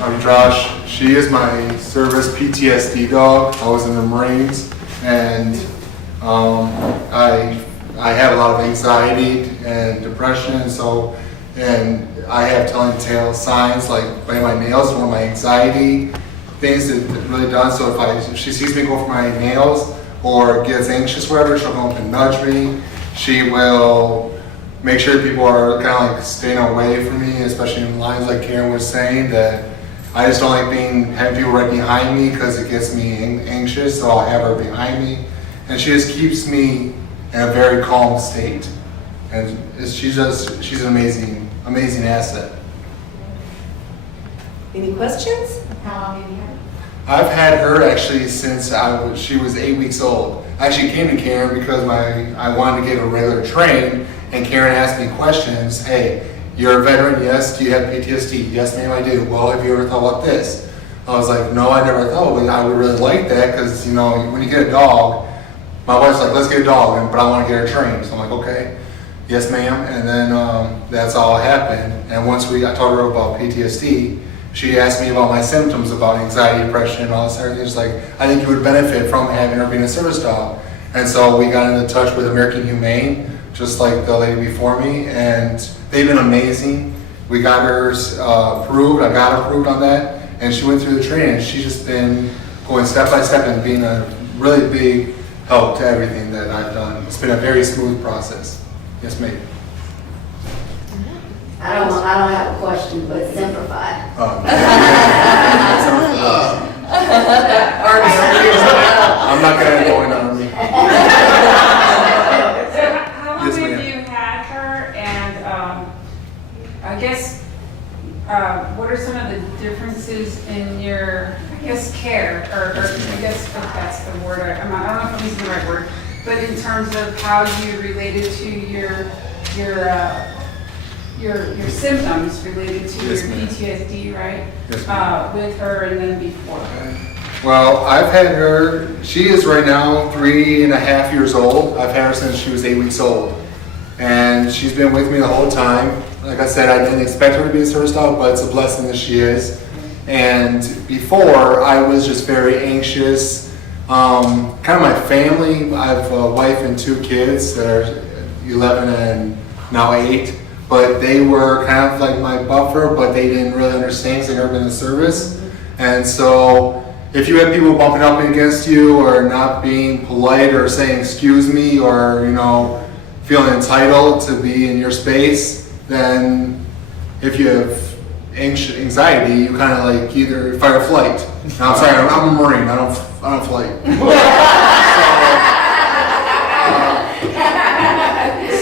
I'm Josh. She is my service PTSD dog. I was in the Marines, and I have a lot of anxiety and depression, and I have telling tale signs like biting my nails, one of my anxiety things that it really done. So if she sees me go for my nails or gets anxious, whatever, she'll come up and nudge me. She will make sure people are kind of like staying away from me, especially in lines like Karen was saying, that I just don't like having people right behind me because it gets me anxious, so I'll have her behind me. And she just keeps me in a very calm state. And she's an amazing asset. Any questions? How long have you had it? I've had her actually since she was 8 weeks old. I actually came to Karen because I wanted to get a regular train, and Karen asked me questions. Hey, you're a veteran, yes. Do you have PTSD? Yes, ma'am, I do. Well, have you ever thought about this? I was like, no, I never thought, but I would really like that because, when you get a dog, my wife's like, let's get a dog, but I want to get her trained. So I'm like, okay, yes, ma'am. And then that's all happened. And once I told her about PTSD, she asked me about my symptoms, about anxiety, depression, and all this other things. Like, I think you would benefit from having her being a service dog. And so we got into touch with American Humane, just like the lady before me, and they've been amazing. We got hers approved. I got approved on that, and she went through the training. And she's just been going step by step and being a really big help to everything that I've done. It's been a very smooth process. Yes, ma'am. I don't have a question, but simplify. I'm not going to go in on me. So how long have you had her, and I guess what are some of the differences in your, care, or I guess if that's the word, I don't know if I'm using the right word, but in terms of how you related to your symptoms related to Yes, your ma'am. PTSD, right? Yes, ma'am. With her and then before. Well, I've had her, she is right now 3.5 years old. I've had her since she was 8 weeks old. And she's been with me the whole time. Like I said, I didn't expect her to be a service dog, but it's a blessing that she is. And before, I was just very anxious. Kind of my family, I have a wife and 2 kids that are 11 and now 8. But they were kind of like my buffer, but they didn't really understand because they've never been in service. And so if you have people bumping up against you or not being polite or saying excuse me or, feeling entitled to be in your space, then if you have anxiety, you kind of like either fight or flight. Now, I'm sorry, I'm a Marine, I don't flight.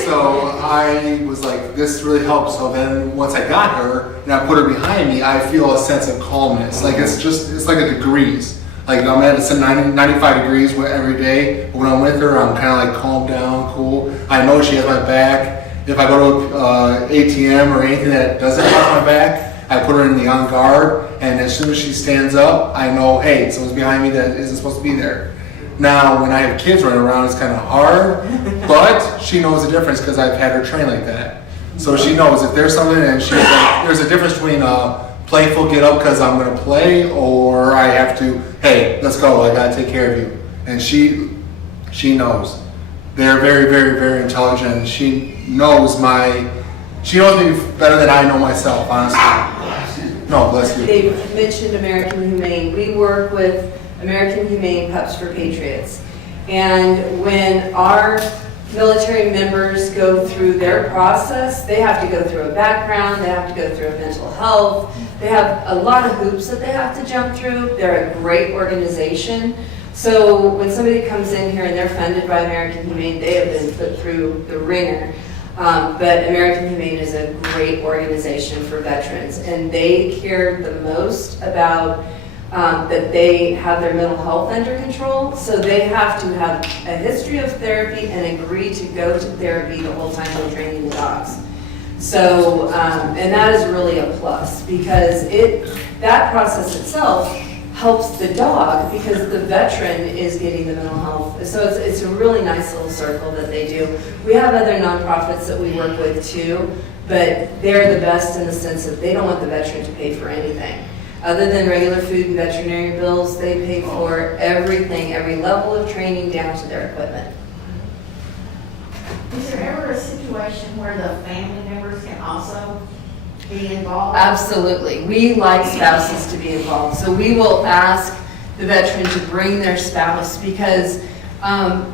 So I was like, this really helps. So then once I got her and I put her behind me, I feel a sense of calmness. Like it's like a degrees. Like I'm at 95 degrees every day. But when I'm with her, I'm kind of like calmed down, cool. I know she has my back. If I go to ATM or anything that doesn't have my back, I put her in the on guard. And as soon as she stands up, I know, hey, someone's behind me that isn't supposed to be there. Now, when I have kids running around, it's kind of hard, but she knows the difference because I've had her trained like that. So she knows if there's something, and there's a difference between a playful get up because I'm going to play, or I have to, hey, let's go, I got to take care of you. And she knows. They're very, very, very intelligent. She knows me better than I know myself, honestly. No, bless you. They mentioned American Humane. We work with American Humane Pups for Patriots. And when our military members go through their process, they have to go through a background, they have to go through a mental health, they have a lot of hoops that they have to jump through. They're a great organization. So when somebody comes in here and they're funded by American Humane, they have been put through the ringer. But American Humane is a great organization for veterans, and they care the most about that they have their mental health under control. So they have to have a history of therapy and agree to go to therapy the whole time they're training the dogs. So, and that is really a plus because that process itself helps the dog because the veteran is getting the mental health. So it's a really nice little circle that they do. We have other nonprofits that we work with too, but they're the best in the sense that they don't want the veteran to pay for anything. Other than regular food and veterinary bills, they pay for everything, every level of training down to their equipment. Is there ever a situation where the family members can also be involved? Absolutely. We like spouses to be involved. So we will ask the veteran to bring their spouse because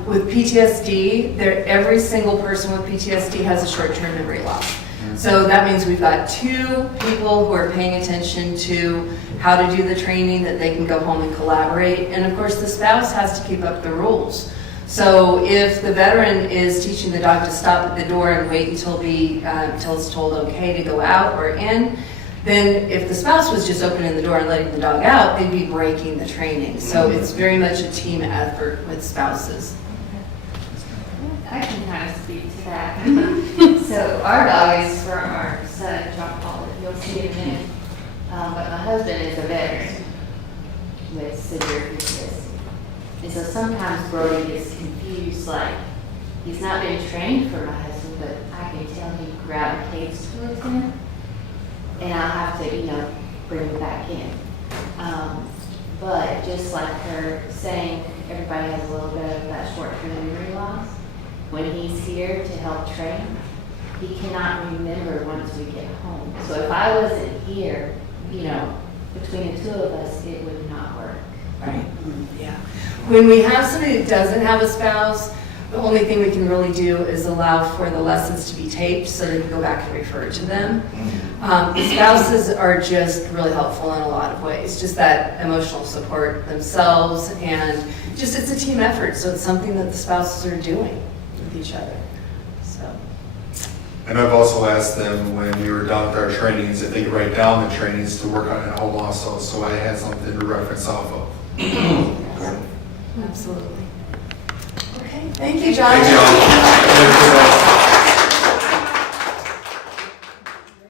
with PTSD, every single person with PTSD has a short-term memory loss. So that means we've got 2 people who are paying attention to how to do the training, that they can go home and collaborate. And of course, the spouse has to keep up the rules. So if the veteran is teaching the dog to stop at the door and wait until it's told okay to go out or in, then if the spouse was just opening the door and letting the dog out, they'd be breaking the training. So it's very much a team effort with spouses. I can kind of speak to that. So our dog is from our son, John Paul, you'll see in a minute. But my husband is a veteran with severe PTSD. And so sometimes Brody gets confused, like, he's not been trained for my husband, but I can tell he gravitates towards him. And I'll have to, bring him back in. But just like her saying, everybody has a little bit of that short-term memory loss. When he's here to help train, he cannot remember once we get home. So if I wasn't here, between the 2 of us, it would not work. Right. Yeah. When we have somebody that doesn't have a spouse, the only thing we can really do is allow for the lessons to be taped so they can go back and refer to them. The spouses are just really helpful in a lot of ways, just that emotional support themselves, and just it's a team effort, so it's something that the spouses are doing with each other. So. And I've also asked them when we were done with our trainings, if they could write down the trainings to work on at home also, so I had something to reference off of. Absolutely. Okay, thank you, John. Thank you all.